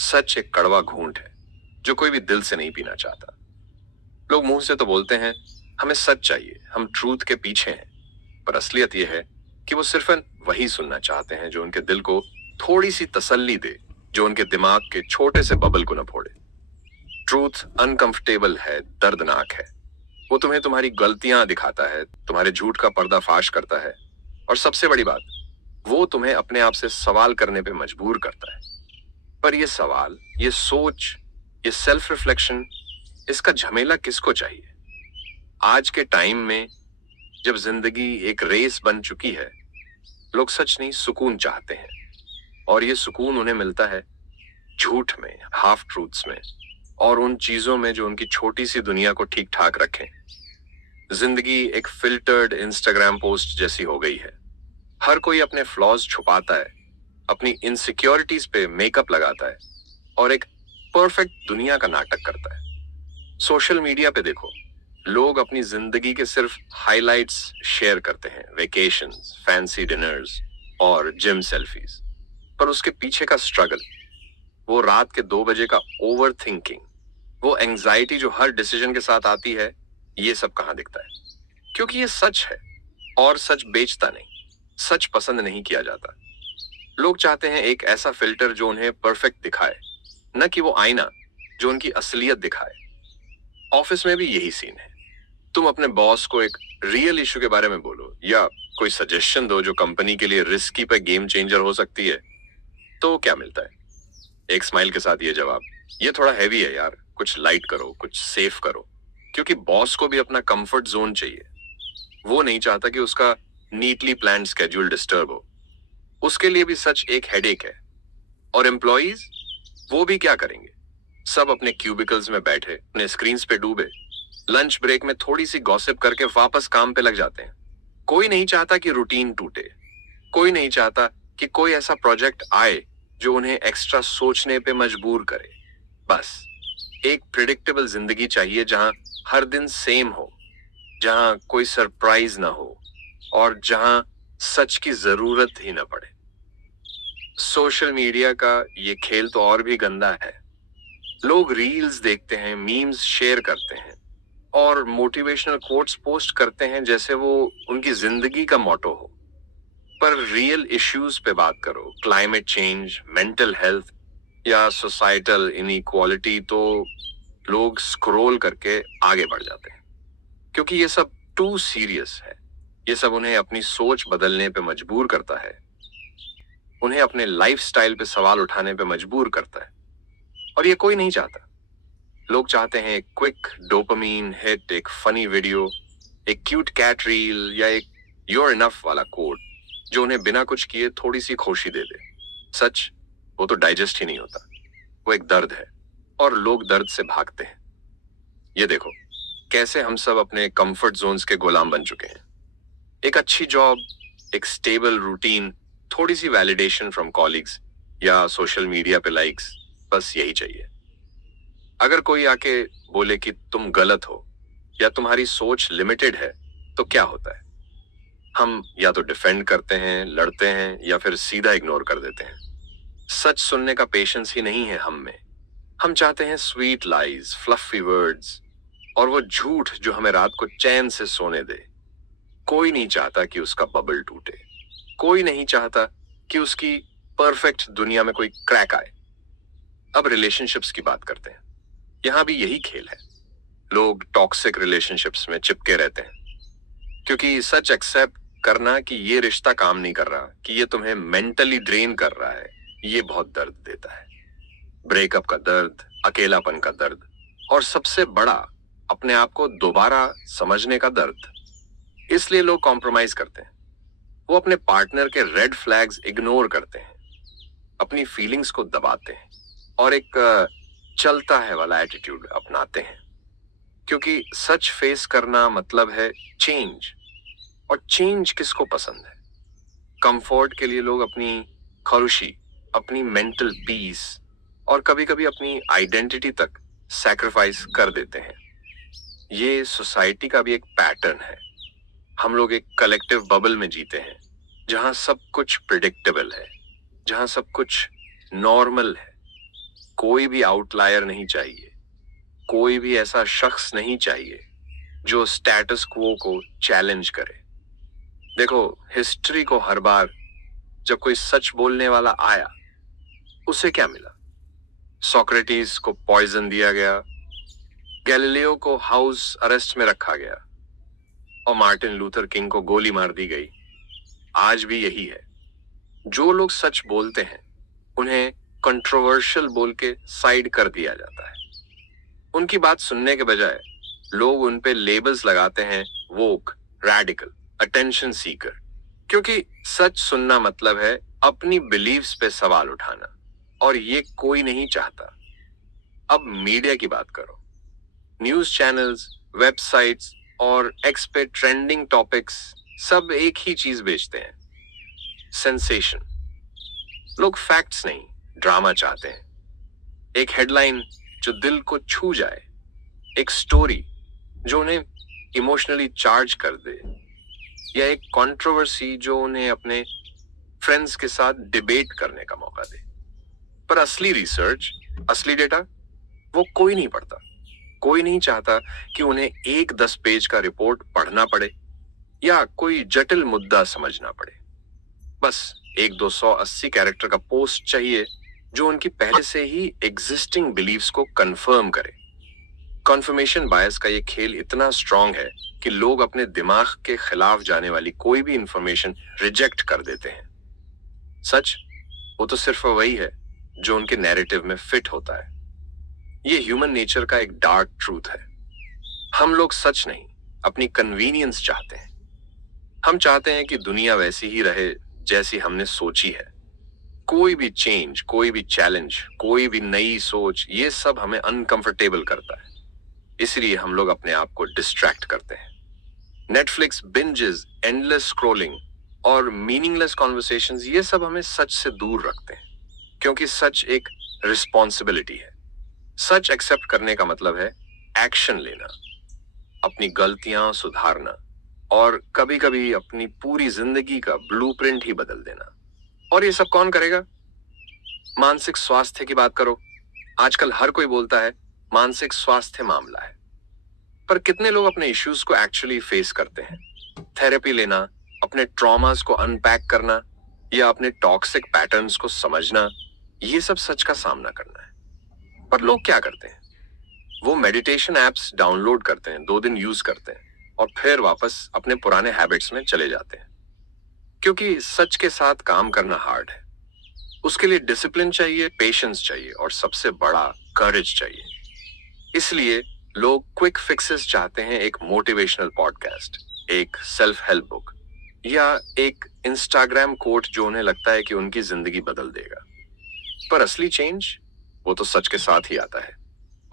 सच एक कड़वा घूंट है जो कोई भी दिल से नहीं पीना चाहता। लोग मुंह से तो बोलते हैं हमें सच चाहिए, हम ट्रूथ के पीछे हैं, पर असलियत यह है कि वो सिर्फ वही सुनना चाहते हैं जो उनके दिल को थोड़ी सी तसल्ली दे, जो उनके दिमाग के छोटे से बबल को न फोड़े। ट्रूथ अनकंफर्टेबल है, दर्दनाक है। वो तुम्हें तुम्हारी गलतियां दिखाता है, तुम्हारे झूठ का पर्दाफाश करता है, और सबसे बड़ी बात, वो तुम्हें अपने आप से सवाल करने पे मजबूर करता है। पर ये सवाल, ये सोच, ये सेल्फ रिफ्लेक्शन, इसका झमेला किसको चाहिए? आज के टाइम में जब जिंदगी एक रेस बन चुकी है, लोग सच नहीं सुकून चाहते हैं, और ये सुकून उन्हें मिलता है झूठ में, हाफ ट्रूथ्स में, और उन चीजों में जो उनकी छोटी सी दुनिया को ठीक ठाक रखें। जिंदगी एक फिल्टर्ड इंस्टाग्राम पोस्ट जैसी हो गई है। हर कोई अपने फ्लॉज छुपाता है, अपनी इनसिक्योरिटीज पे मेकअप लगाता है, और एक परफेक्ट दुनिया का नाटक करता है। सोशल मीडिया पे देखो, लोग अपनी जिंदगी के सिर्फ हाइलाइट्स शेयर करते हैं, वेकेशंस, फैंसी डिनर्स और जिम सेल्फीज। पर उसके पीछे का स्ट्रगल, वो रात के 2 बजे का ओवर थिंकिंग, वो एंजाइटी जो हर डिसीजन के साथ आती है, ये सब कहाँ दिखता है? क्योंकि ये सच है, और सच बेचता नहीं, सच पसंद नहीं किया जाता। लोग चाहते हैं एक ऐसा फिल्टर जो उन्हें परफेक्ट दिखाए, न कि वो आईना जो उनकी असलियत दिखाए। ऑफिस में भी यही सीन है। तुम अपने बॉस को एक रियल इशू के बारे में बोलो या कोई सजेशन दो जो कंपनी के लिए रिस्की पर गेम चेंजर हो सकती है, तो क्या मिलता है? एक स्माइल के साथ ये जवाब, ये थोड़ा हैवी है यार, कुछ लाइट करो, कुछ सेफ करो। क्योंकि बॉस को भी अपना कंफर्ट जोन चाहिए। वो नहीं चाहता कि उसका नीटली प्लान्ड स्केड्यूल डिस्टर्ब हो। उसके लिए भी सच एक हेडेक है। और एम्प्लॉइज, वो भी क्या करेंगे? सब अपने क्यूबिकल्स में बैठे, अपने स्क्रीन्स पे डूबे, लंच ब्रेक में थोड़ी सी गॉसिप करके वापस काम पे लग जाते हैं। कोई नहीं चाहता कि रूटीन टूटे, कोई नहीं चाहता कि कोई ऐसा प्रोजेक्ट आए जो उन्हें एक्स्ट्रा सोचने पे मजबूर करे। बस एक प्रिडिक्टेबल जिंदगी चाहिए जहां हर दिन सेम हो, जहां कोई सरप्राइज ना हो, और जहां सच की जरूरत ही ना पड़े। सोशल मीडिया का ये खेल तो और भी गंदा है। लोग रील्स देखते हैं, मीम्स शेयर करते हैं, और मोटिवेशनल कोट्स पोस्ट करते हैं जैसे वो उनकी जिंदगी का मोटो हो। पर रियल इश्यूज पे बात करो, क्लाइमेट चेंज, मेंटल हेल्थ या सोसाइटल इनइक्वालिटी, तो लोग स्क्रॉल करके आगे बढ़ जाते हैं। क्योंकि ये सब टू सीरियस है। ये सब उन्हें अपनी सोच बदलने पे मजबूर करता है, उन्हें अपने लाइफस्टाइल पे सवाल उठाने पे मजबूर करता है। और ये कोई नहीं चाहता। लोग चाहते हैं एक क्विक डोपामीन हिट, एक फनी वीडियो, एक क्यूट कैट रील, या एक यूर इनफ वाला कोड जो उन्हें बिना कुछ किए थोड़ी सी खुशी दे दे। सच, वो तो डाइजेस्ट ही नहीं होता। वो एक दर्द है, और लोग दर्द से भागते हैं। ये देखो कैसे हम सब अपने कंफर्ट जोन्स के गुलाम बन चुके हैं। एक अच्छी जॉब, एक स्टेबल रूटीन, थोड़ी सी वैलिडेशन फ्रॉम कॉलीग्स या सोशल मीडिया पे लाइक्स, बस यही चाहिए। अगर कोई आके बोले कि तुम गलत हो या तुम्हारी सोच लिमिटेड है, तो क्या होता है? हम या तो डिफेंड करते हैं, लड़ते हैं, या फिर सीधा इग्नोर कर देते हैं। सच सुनने का पेशेंस ही नहीं है हम में। हम चाहते हैं स्वीट लाइज, फ्लफी वर्ड्स, और वो झूठ जो हमें रात को चैन से सोने दे। कोई नहीं चाहता कि उसका बबल टूटे, कोई नहीं चाहता कि उसकी परफेक्ट दुनिया में कोई क्रैक आए। अब रिलेशनशिप्स की बात करते हैं। यहां भी यही खेल है। लोग टॉक्सिक रिलेशनशिप्स में चिपके रहते हैं, क्योंकि सच एक्सेप्ट करना कि ये रिश्ता काम नहीं कर रहा, कि ये तुम्हें मेंटली ड्रेन कर रहा है, ये बहुत दर्द देता है। ब्रेकअप का दर्द, अकेलापन का दर्द, और सबसे बड़ा, अपने आप को दोबारा समझने का दर्द। इसलिए लोग कॉम्प्रोमाइज करते हैं। वो अपने पार्टनर के रेड फ्लैग्स इग्नोर करते हैं, अपनी फीलिंग्स को दबाते हैं, और एक चलता है वाला एटीट्यूड अपनाते हैं। क्योंकि सच फेस करना मतलब है चेंज, और चेंज किसको पसंद है? कंफर्ट के लिए लोग अपनी खुशी, अपनी मेंटल पीस, और कभी कभी अपनी आइडेंटिटी तक सैक्रिफाइस कर देते हैं। ये सोसाइटी का भी एक पैटर्न है। हम लोग एक कलेक्टिव बबल में जीते हैं, जहां सब कुछ प्रिडिक्टेबल है, जहां सब कुछ नॉर्मल है। कोई भी आउटलायर नहीं चाहिए, कोई भी ऐसा शख्स नहीं चाहिए जो स्टेटस क्वो को चैलेंज करे। देखो, हिस्ट्री को हर बार जब कोई सच बोलने वाला आया, उसे क्या मिला? सोक्रेटिस को पॉइजन दिया गया, गैलीलियो को हाउस अरेस्ट में रखा गया और मार्टिन लूथर किंग को गोली मार दी गई। आज भी यही है। जो लोग सच बोलते हैं उन्हें कंट्रोवर्शियल बोल के साइड कर दिया जाता है। उनकी बात सुनने के बजाय लोग उन पे लेबल्स लगाते हैं, वोक, रैडिकल, अटेंशन सीकर। क्योंकि सच सुनना मतलब है अपनी बिलीव्स पे सवाल उठाना, और ये कोई नहीं चाहता। अब मीडिया की बात करो। न्यूज चैनल्स, वेबसाइट्स और एक्स पे ट्रेंडिंग टॉपिक्स सब एक ही चीज बेचते हैं, सेंसेशन। लोग फैक्ट्स नहीं, ड्रामा चाहते हैं। एक हेडलाइन जो दिल को छू जाए, एक स्टोरी जो उन्हें इमोशनली चार्ज कर दे, या एक कंट्रोवर्सी जो उन्हें अपने फ्रेंड्स के साथ डिबेट करने का मौका दे। पर असली रिसर्च, असली डेटा वो कोई नहीं पढ़ता। कोई नहीं चाहता कि उन्हें एक 10 पेज का रिपोर्ट पढ़ना पड़े या कोई जटिल मुद्दा समझना पड़े। बस एक 280 कैरेक्टर का पोस्ट चाहिए जो उनकी पहले से ही एग्जिस्टिंग बिलीव्स को कंफर्म करे। कन्फर्मेशन बायस का ये खेल इतना स्ट्रांग है कि लोग अपने दिमाग के खिलाफ जाने वाली कोई भी इंफॉर्मेशन रिजेक्ट कर देते हैं। सच वो तो सिर्फ वही है जो उनके नैरेटिव में फिट होता है। ये ह्यूमन नेचर का एक डार्क ट्रूथ है। हम लोग सच नहीं, अपनी कन्वीनियंस चाहते हैं। हम चाहते हैं कि दुनिया वैसी ही रहे जैसी हमने सोची है। कोई भी चेंज, कोई भी चैलेंज, कोई भी नई सोच, ये सब हमें अनकंफर्टेबल करता है। इसलिए हम लोग अपने आप को डिस्ट्रैक्ट करते हैं। नेटफ्लिक्स बिंजेस, एंडलेस स्क्रॉलिंग और मीनिंगलेस कॉन्वर्सेशंस, ये सब हमें सच से दूर रखते हैं। क्योंकि सच एक रिस्पॉन्सिबिलिटी है। सच एक्सेप्ट करने का मतलब है एक्शन लेना, अपनी गलतियां सुधारना और कभी कभी अपनी पूरी जिंदगी का ब्लूप्रिंट ही बदल देना। और ये सब कौन करेगा? मानसिक स्वास्थ्य की बात करो। आजकल हर कोई बोलता है मानसिक स्वास्थ्य मामला है, पर कितने लोग अपने इश्यूज को एक्चुअली फेस करते हैं? थेरेपी लेना, अपने ट्रॉमास को अनपैक करना या अपने टॉक्सिक पैटर्न्स को समझना, ये सब सच का सामना करना है। पर लोग क्या करते हैं? वो मेडिटेशन एप्स डाउनलोड करते हैं, 2 दिन यूज करते हैं और फिर वापस अपने पुराने हैबिट्स में चले जाते हैं। क्योंकि सच के साथ काम करना हार्ड है। उसके लिए डिसिप्लिन चाहिए, पेशेंस चाहिए और सबसे बड़ा करेज चाहिए। इसलिए लोग क्विक फिक्सेस चाहते हैं, एक मोटिवेशनल पॉडकास्ट, एक सेल्फ हेल्प बुक या एक इंस्टाग्राम कोट जो उन्हें लगता है कि उनकी जिंदगी बदल देगा। पर असली चेंज वो तो सच के साथ ही आता है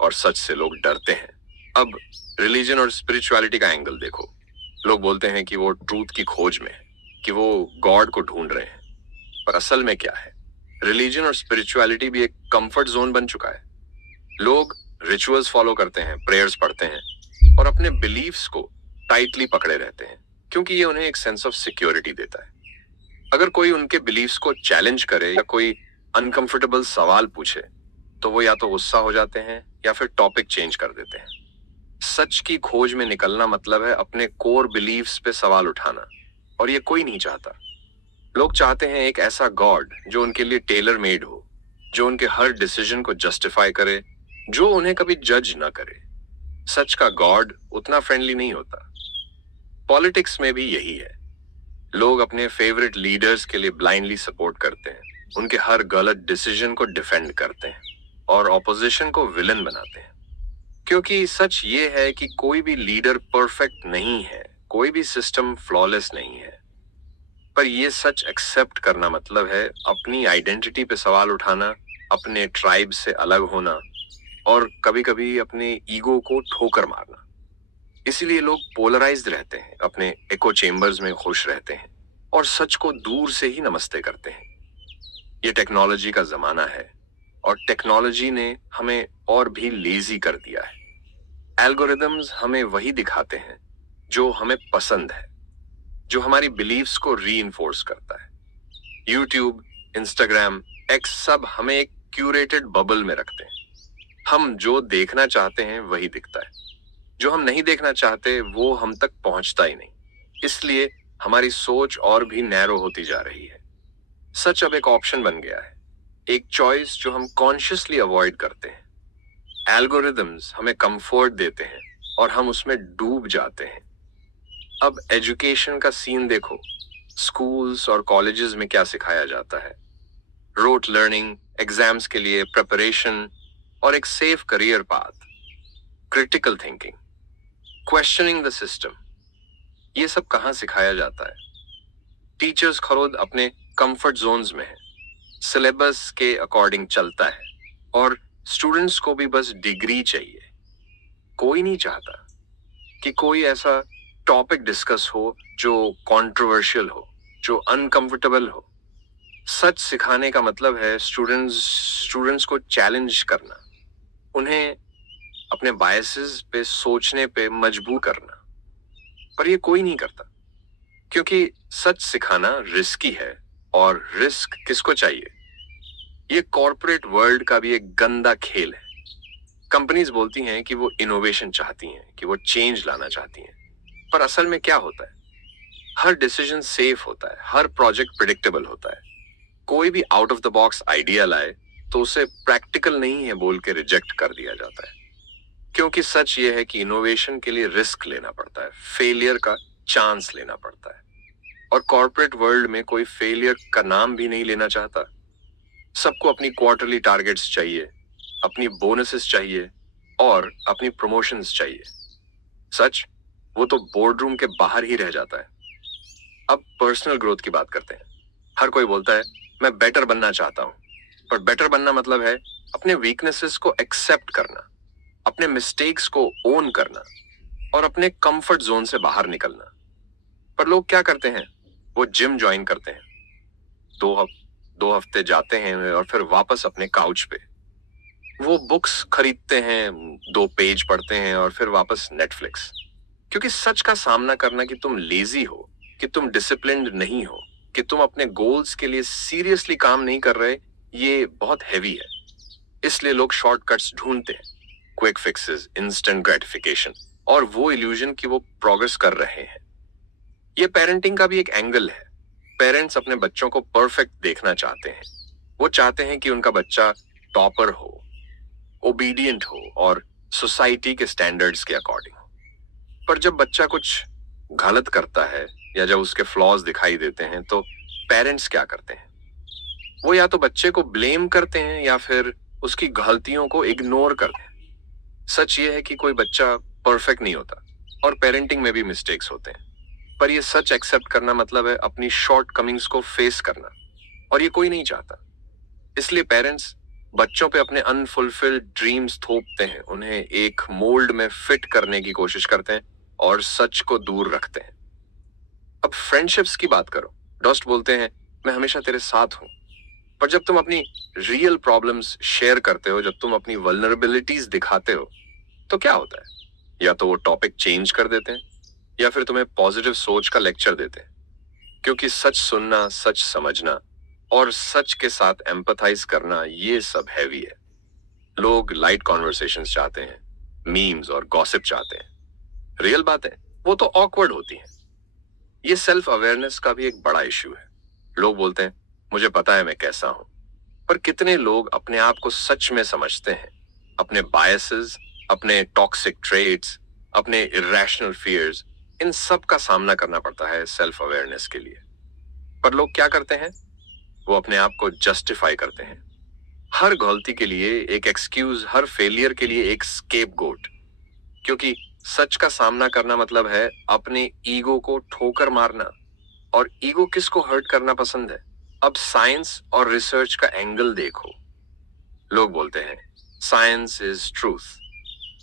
और सच से लोग डरते हैं। अब रिलीजन और स्पिरिचुअलिटी का एंगल देखो। लोग बोलते हैं कि वो ट्रूथ की खोज में है, कि वो गॉड को ढूंढ रहे हैं। पर असल में क्या है? रिलीजन और स्पिरिचुअलिटी भी एक कंफर्ट जोन बन चुका है। लोग रिचुअल्स फॉलो करते हैं, प्रेयर्स पढ़ते हैं और अपने बिलीफ्स को टाइटली पकड़े रहते हैं, क्योंकि ये उन्हें एक सेंस ऑफ सिक्योरिटी देता है। अगर कोई उनके बिलीफ्स को चैलेंज करे या कोई अनकंफर्टेबल सवाल पूछे, तो वो या तो गुस्सा हो जाते हैं या फिर टॉपिक चेंज कर देते हैं। सच की खोज में निकलना मतलब है अपने कोर बिलीफ्स पे सवाल उठाना, और ये कोई नहीं चाहता। लोग चाहते हैं एक ऐसा गॉड जो उनके लिए टेलर मेड हो, जो उनके हर डिसीजन को जस्टिफाई करे, जो उन्हें कभी जज ना करे। सच का गॉड उतना फ्रेंडली नहीं होता। पॉलिटिक्स में भी यही है। लोग अपने फेवरेट लीडर्स के लिए ब्लाइंडली सपोर्ट करते हैं, उनके हर गलत डिसीजन को डिफेंड करते हैं और ऑपोजिशन को विलन बनाते हैं। क्योंकि सच ये है कि कोई भी लीडर परफेक्ट नहीं है, कोई भी सिस्टम फ्लॉलेस नहीं है। पर ये सच एक्सेप्ट करना मतलब है अपनी आइडेंटिटी पे सवाल उठाना, अपने ट्राइब से अलग होना और कभी कभी अपने ईगो को ठोकर मारना। इसीलिए लोग पोलराइज्ड रहते हैं, अपने एको चेम्बर्स में खुश रहते हैं और सच को दूर से ही नमस्ते करते हैं। ये टेक्नोलॉजी का जमाना है और टेक्नोलॉजी ने हमें और भी लेजी कर दिया है। एल्गोरिदम्स हमें वही दिखाते हैं जो हमें पसंद है, जो हमारी बिलीव्स को रीइंफोर्स करता है। यूट्यूब, इंस्टाग्राम, एक्स सब हमें एक क्यूरेटेड बबल में रखते हैं। हम जो देखना चाहते हैं वही दिखता है, जो हम नहीं देखना चाहते वो हम तक पहुंचता ही नहीं। इसलिए हमारी सोच और भी नैरो होती जा रही है। सच अब एक ऑप्शन बन गया है, एक चॉइस जो हम कॉन्शियसली अवॉइड करते हैं। एल्गोरिदम्स हमें कंफर्ट देते हैं और हम उसमें डूब जाते हैं। अब एजुकेशन का सीन देखो, स्कूल्स और कॉलेजेस में क्या सिखाया जाता है? रोट लर्निंग, एग्जाम्स के लिए प्रिपरेशन और एक safe career path, critical thinking, questioning the system, ये सब कहाँ सिखाया जाता है? टीचर्स खुद अपने कंफर्ट जोन्स में है, सिलेबस के अकॉर्डिंग चलता है और स्टूडेंट्स को भी बस डिग्री चाहिए। कोई नहीं चाहता कि कोई ऐसा टॉपिक डिस्कस हो जो कंट्रोवर्शियल हो, जो अनकंफर्टेबल हो। सच सिखाने का मतलब है स्टूडेंट्स को चैलेंज करना, उन्हें अपने बायसेस पे सोचने पे मजबूर करना। पर ये कोई नहीं करता, क्योंकि सच सिखाना रिस्की है, और रिस्क किसको चाहिए? ये कॉर्पोरेट वर्ल्ड का भी एक गंदा खेल है। कंपनीज बोलती हैं कि वो इनोवेशन चाहती हैं, कि वो चेंज लाना चाहती हैं, पर असल में क्या होता है? हर डिसीजन सेफ होता है, हर प्रोजेक्ट प्रिडिक्टेबल होता है। कोई भी out of the box idea लाए तो उसे प्रैक्टिकल नहीं है बोल के रिजेक्ट कर दिया जाता है, क्योंकि सच ये है कि इनोवेशन के लिए रिस्क लेना पड़ता है, फेलियर का चांस लेना पड़ता है। और कॉर्पोरेट वर्ल्ड में कोई फेलियर का नाम भी नहीं लेना चाहता। सबको अपनी क्वार्टरली टारगेट्स चाहिए, अपनी बोनसेस चाहिए और अपनी प्रमोशंस चाहिए। सच वो तो बोर्डरूम के बाहर ही रह जाता है। अब पर्सनल ग्रोथ की बात करते हैं। हर कोई बोलता है मैं बेटर बनना चाहता हूं, पर बेटर बनना मतलब है अपने वीकनेसेस को एक्सेप्ट करना, अपने मिस्टेक्स को ओन करना और अपने कंफर्ट जोन से बाहर निकलना। पर लोग क्या करते हैं? वो जिम ज्वाइन करते हैं, दो हफ्ते जाते हैं और फिर वापस अपने काउच पे। वो बुक्स खरीदते हैं, 2 पेज पढ़ते हैं और फिर वापस नेटफ्लिक्स। क्योंकि सच का सामना करना कि तुम लेजी हो, कि तुम डिसिप्लिन्ड नहीं हो, कि तुम अपने गोल्स के लिए सीरियसली काम नहीं कर रहे, ये बहुत हैवी है। इसलिए लोग शॉर्टकट्स ढूंढते हैं, क्विक फिक्सेस, इंस्टेंट ग्रेटिफिकेशन और वो इल्यूजन कि वो प्रोग्रेस कर रहे हैं। ये पेरेंटिंग का भी एक एंगल है। पेरेंट्स अपने बच्चों को परफेक्ट देखना चाहते हैं। वो चाहते हैं कि उनका बच्चा टॉपर हो, ओबीडियंट हो और सोसाइटी के स्टैंडर्ड्स के अकॉर्डिंग हो। पर जब बच्चा कुछ गलत करता है या जब उसके फ्लॉज दिखाई देते हैं तो पेरेंट्स क्या करते हैं? वो या तो बच्चे को ब्लेम करते हैं या फिर उसकी गलतियों को इग्नोर करते हैं। सच ये है कि कोई बच्चा परफेक्ट नहीं होता और पेरेंटिंग में भी मिस्टेक्स होते हैं। पर ये सच एक्सेप्ट करना मतलब है अपनी शॉर्ट कमिंग्स को फेस करना, और ये कोई नहीं चाहता। इसलिए पेरेंट्स बच्चों पे अपने अनफुलफिल्ड ड्रीम्स थोपते हैं, उन्हें एक मोल्ड में फिट करने की कोशिश करते हैं और सच को दूर रखते हैं। अब फ्रेंडशिप्स की बात करो। दोस्त बोलते हैं मैं हमेशा तेरे साथ हूं, पर जब तुम अपनी रियल प्रॉब्लम्स शेयर करते हो, जब तुम अपनी वल्नरेबिलिटीज दिखाते हो, तो क्या होता है? या तो वो टॉपिक चेंज कर देते हैं या फिर तुम्हें पॉजिटिव सोच का लेक्चर देते हैं। क्योंकि सच सुनना, सच समझना और सच के साथ एम्पथाइज करना, ये सब हैवी है। लोग लाइट कॉन्वर्सेशंस चाहते हैं, मीम्स और गॉसिप चाहते हैं। रियल बातें वो तो ऑकवर्ड होती हैं। ये सेल्फ अवेयरनेस का भी एक बड़ा इश्यू है। लोग बोलते हैं मुझे पता है मैं कैसा हूं, पर कितने लोग अपने आप को सच में समझते हैं? अपने बायसेस, अपने टॉक्सिक ट्रेट्स, अपने इरेशनल फियर्स, इन सब का सामना करना पड़ता है सेल्फ अवेयरनेस के लिए। पर लोग क्या करते हैं? वो अपने आप को जस्टिफाई करते हैं। हर गलती के लिए एक एक्सक्यूज, हर फेलियर के लिए एक स्केपगोट। क्योंकि सच का सामना करना मतलब है अपने ईगो को ठोकर मारना, और ईगो किसको हर्ट करना पसंद है? अब साइंस और रिसर्च का एंगल देखो। लोग बोलते हैं साइंस इज ट्रूथ,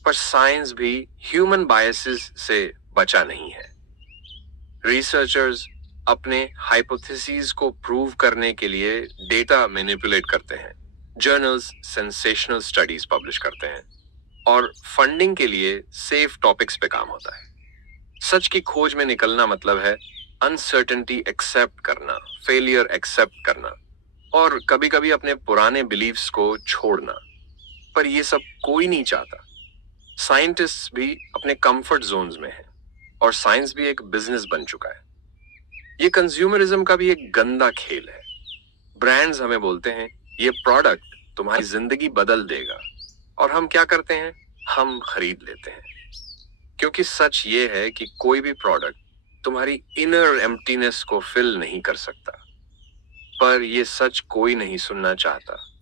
पर साइंस भी ह्यूमन बायसेस से बचा नहीं है। रिसर्चर्स अपने हाइपोथेसिस को प्रूव करने के लिए डेटा मैनिपुलेट करते हैं, जर्नल्स सेंसेशनल स्टडीज पब्लिश करते हैं और फंडिंग के लिए सेफ टॉपिक्स पे काम होता है। सच की खोज में निकलना मतलब है अनसर्टेनिटी एक्सेप्ट करना, फेलियर एक्सेप्ट करना और कभी कभी अपने पुराने बिलीफ्स को छोड़ना। पर ये सब कोई नहीं चाहता। साइंटिस्ट भी अपने कंफर्ट जोन्स में हैं और साइंस भी एक बिजनेस बन चुका है। ये कंज्यूमरिज्म का भी एक गंदा खेल है। ब्रांड्स हमें बोलते हैं ये प्रोडक्ट तुम्हारी जिंदगी बदल देगा, और हम क्या करते हैं, हम खरीद लेते हैं। क्योंकि सच ये है कि कोई भी प्रोडक्ट तुम्हारी इनर एम्प्टीनेस को फिल नहीं कर सकता। पर ये सच कोई नहीं सुनना चाहता।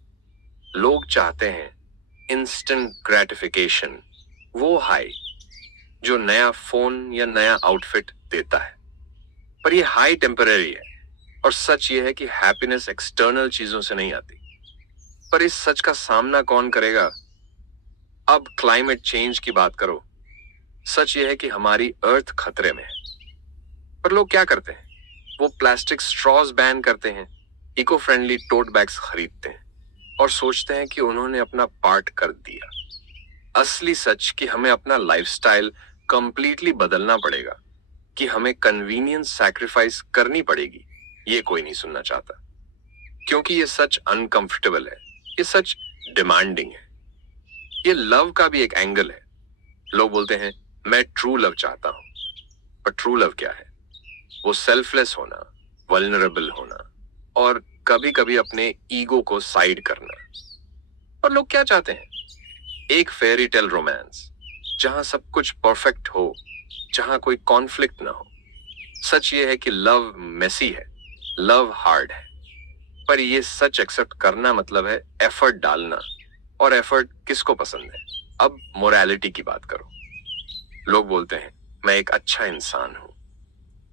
लोग चाहते हैं इंस्टेंट ग्रेटिफिकेशन, वो हाई जो नया फोन या नया आउटफिट देता है। पर ये हाई टेम्पररी है, और सच ये है कि हैप्पीनेस एक्सटर्नल चीजों से नहीं आती। पर इस सच का सामना कौन करेगा? अब क्लाइमेट चेंज की बात करो। सच ये है कि हमारी अर्थ खतरे में है। पर लोग क्या करते हैं? वो प्लास्टिक स्ट्रॉज बैन करते हैं, इको फ्रेंडली टोट बैग्स खरीदते हैं और सोचते हैं कि उन्होंने अपना पार्ट कर दिया। असली सच कि हमें अपना लाइफस्टाइल कंप्लीटली बदलना पड़ेगा, कि हमें कन्वीनियंस सैक्रिफाइस करनी पड़ेगी, ये कोई नहीं सुनना चाहता। क्योंकि ये सच अनकंफर्टेबल है, ये सच डिमांडिंग है। ये लव का भी एक एंगल है। लोग बोलते हैं मैं ट्रू लव चाहता हूं। पर ट्रू लव क्या है? वो सेल्फलेस होना, वल्नरेबल होना, और कभी कभी अपने ईगो को साइड करना। और लोग क्या चाहते हैं? एक फेयरी टेल रोमांस जहां सब कुछ परफेक्ट हो, जहां कोई कॉन्फ्लिक्ट ना हो। सच ये है कि लव मेसी है, लव हार्ड है। पर ये सच एक्सेप्ट करना मतलब है एफर्ट डालना, और एफर्ट किसको पसंद है? अब मोरालिटी की बात करो। लोग बोलते हैं मैं एक अच्छा इंसान हूं।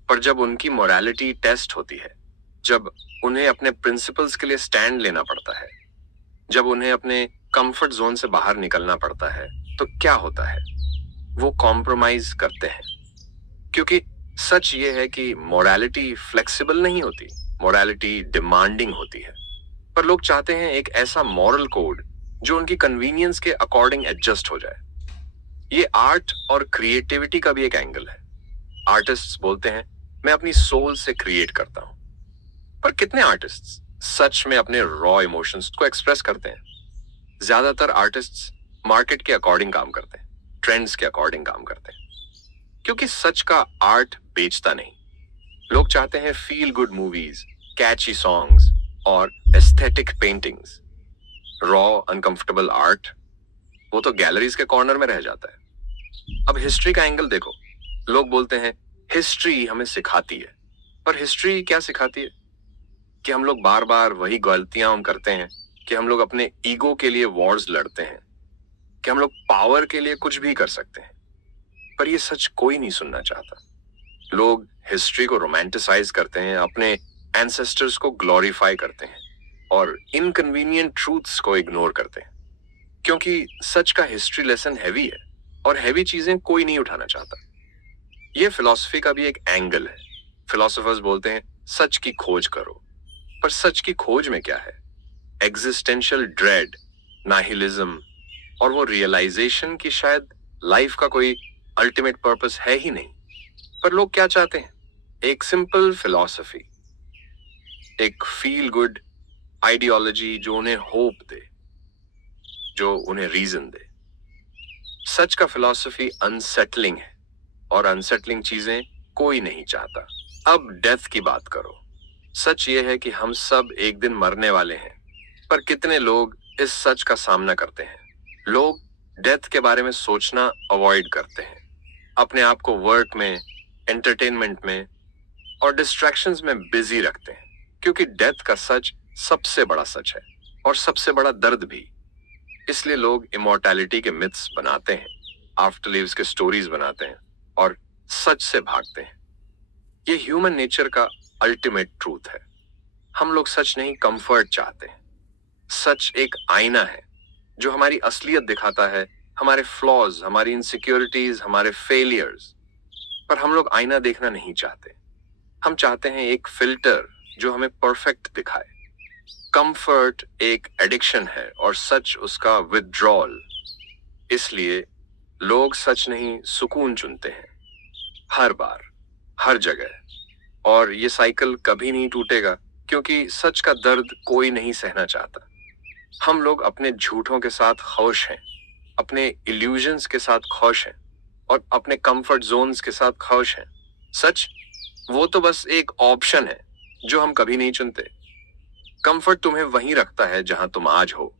पर जब उनकी मोरालिटी टेस्ट होती है, जब उन्हें अपने प्रिंसिपल्स के लिए स्टैंड लेना पड़ता है, जब उन्हें अपने कंफर्ट जोन से बाहर निकलना पड़ता है, तो क्या होता है? वो कॉम्प्रोमाइज करते हैं। क्योंकि सच ये है कि मोरालिटी फ्लेक्सिबल नहीं होती, मोरालिटी डिमांडिंग होती है। पर लोग चाहते हैं एक ऐसा मॉरल कोड जो उनकी कन्वीनियंस के अकॉर्डिंग एडजस्ट हो जाए। ये आर्ट और क्रिएटिविटी का भी एक एंगल है। आर्टिस्ट्स बोलते हैं मैं अपनी सोल से क्रिएट करता हूं। पर कितने आर्टिस्ट्स सच में अपने रॉ इमोशंस को एक्सप्रेस करते हैं? ज्यादातर आर्टिस्ट्स मार्केट के अकॉर्डिंग काम करते हैं, ट्रेंड्स के अकॉर्डिंग काम करते हैं। क्योंकि सच का आर्ट बेचता नहीं। लोग चाहते हैं फील गुड मूवीज, कैची सॉन्ग्स और aesthetic paintings. Raw uncomfortable art वो तो गैलरीज के कॉर्नर में रह जाता है। अब हिस्ट्री का एंगल देखो। लोग बोलते हैं हिस्ट्री हमें सिखाती है। पर हिस्ट्री क्या सिखाती है? कि हम लोग बार बार वही गलतियां हम करते हैं, कि हम लोग अपने ईगो के लिए वॉर्स लड़ते हैं, कि हम लोग पावर के लिए कुछ भी कर सकते हैं। पर ये सच कोई नहीं सुनना चाहता। लोग हिस्ट्री को रोमांटिसाइज करते हैं, अपने एंसेस्टर्स को ग्लोरीफाई करते हैं और इनकन्वीनियंट ट्रूथ्स को इग्नोर करते हैं। क्योंकि सच का हिस्ट्री लेसन हैवी है, और हैवी चीजें कोई नहीं उठाना चाहता। ये फिलॉसफी का भी एक एंगल है। फिलोसोफर्स बोलते हैं सच की खोज करो। पर सच की खोज में क्या है? एग्जिस्टेंशियल ड्रेड, नाहिलिज्म, और वो रियलाइजेशन कि शायद लाइफ का कोई अल्टीमेट पर्पस है ही नहीं। पर लोग क्या चाहते हैं? एक सिंपल फिलॉसफी, एक फील गुड आइडियोलॉजी जो उन्हें होप दे, जो उन्हें रीजन दे। सच का फिलॉसफी अनसेटलिंग है, और अनसेटलिंग चीजें कोई नहीं चाहता। अब डेथ की बात करो। सच ये है कि हम सब एक दिन मरने वाले हैं। पर कितने लोग इस सच का सामना करते हैं? लोग डेथ के बारे में सोचना अवॉइड करते हैं, अपने आप को वर्क में, एंटरटेनमेंट में और डिस्ट्रैक्शंस में बिजी रखते हैं। क्योंकि डेथ का सच सबसे बड़ा सच है, और सबसे बड़ा दर्द भी। इसलिए लोग इमॉर्टैलिटी के मिथ्स बनाते हैं, आफ्टर लिव्स के स्टोरीज बनाते हैं और सच से भागते हैं। ये ह्यूमन नेचर का अल्टीमेट ट्रूथ है। हम लोग सच नहीं, कंफर्ट चाहते हैं। सच एक आईना है जो हमारी असलियत दिखाता है, हमारे फ्लॉज, हमारी इनसिक्योरिटीज, हमारे फेलियर्स। पर हम लोग आईना देखना नहीं चाहते। हम चाहते हैं एक फिल्टर जो हमें परफेक्ट दिखाए। कंफर्ट एक एडिक्शन है और सच उसका विथड्रॉल। इसलिए लोग सच नहीं, सुकून चुनते हैं, हर बार, हर जगह। और ये साइकिल कभी नहीं टूटेगा, क्योंकि सच का दर्द कोई नहीं सहना चाहता। हम लोग अपने झूठों के साथ खुश हैं, अपने इल्यूजन्स के साथ खुश हैं और अपने कंफर्ट जोन्स के साथ खुश हैं। सच वो तो बस एक ऑप्शन है जो हम कभी नहीं चुनते। कंफर्ट तुम्हें वहीं रखता है जहां तुम आज हो,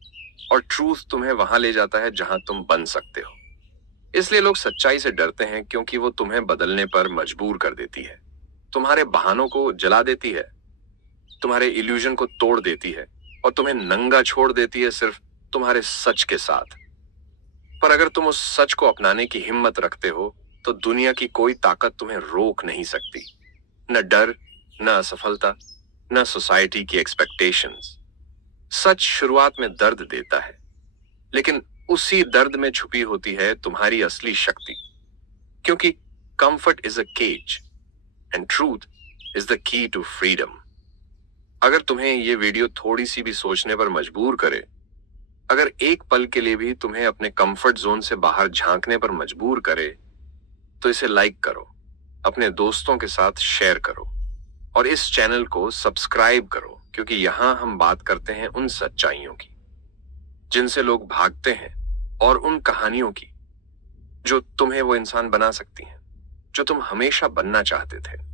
और ट्रूथ तुम्हें वहां ले जाता है जहां तुम बन सकते हो। इसलिए लोग सच्चाई से डरते हैं, क्योंकि वो तुम्हें बदलने पर मजबूर कर देती है, तुम्हारे बहानों को जला देती है, तुम्हारे इल्यूजन को तोड़ देती है और तुम्हें नंगा छोड़ देती है सिर्फ तुम्हारे सच के साथ। पर अगर तुम उस सच को अपनाने की हिम्मत रखते हो तो दुनिया की कोई ताकत तुम्हें रोक नहीं सकती। न डर, न असफलता, न सोसाइटी की एक्सपेक्टेशंस। सच शुरुआत में दर्द देता है, लेकिन उसी दर्द में छुपी होती है तुम्हारी असली शक्ति। क्योंकि comfort is a cage and truth is the key to freedom. अगर तुम्हें ये वीडियो थोड़ी सी भी सोचने पर मजबूर करे, अगर एक पल के लिए भी तुम्हें अपने कंफर्ट जोन से बाहर झांकने पर मजबूर करे, तो इसे लाइक करो, अपने दोस्तों के साथ शेयर करो और इस चैनल को सब्सक्राइब करो, क्योंकि यहां हम बात करते हैं उन सच्चाइयों की जिनसे लोग भागते हैं, और उन कहानियों की जो तुम्हें वो इंसान बना सकती हैं जो तुम हमेशा बनना चाहते थे।